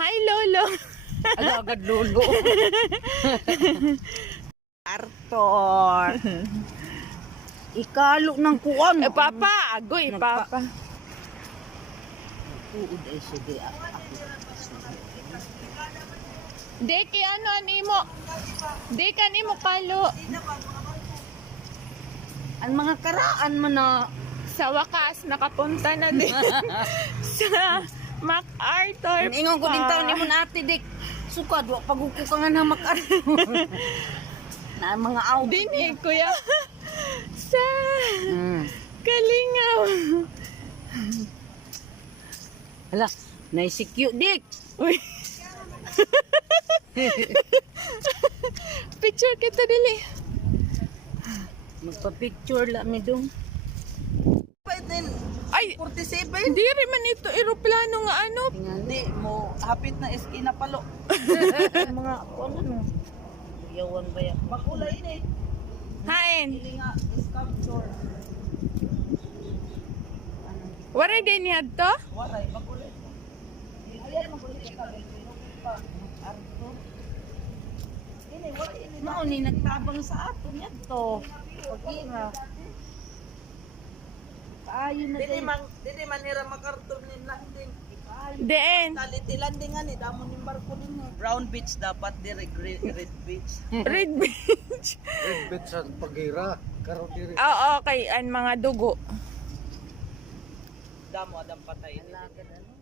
Hi, Lolo. Agad lolo. Arthur. Ikalo ng kuwan. Papa, agoy, Papa. Uud ay sige ako. Deki, ano, animo? Deki, animo, kalo. Ang mga karaan man na. Sa wakas, nakapunta na din sa MacArthur Ingon ko din taon ni mo na ate dik. Sukad, wa pagkukukangan ng MacArthur. Na mga aw. Dini, kuya. Sa Kalingaw. Hala, naisik dik. Uy. Picture kita dili. Magpa-picture la mi dong. Ay, 47? hindi rin man ito eroplano nga ano. Hindi mo hapit na eskina palo. Mga ano. Yawan ba yan? Makulay ni. Hain. Dili nga sculpture. Waray din niya to? Waray makulay. Ayan mo kulit ka pa. Arto. Ini wala ini. Mao ni nagtabang sa ato niya to. Pagkira. Kaayo na Dili din. man hira makarton ni landing. Deen. Taliti landing ani damo ning barko din. Brown beach dapat dire red beach. Red Beach. Red bed sa pagira. Karon diri. Oo, kay ang mga dugo. Damo adam patay. Alagad ano.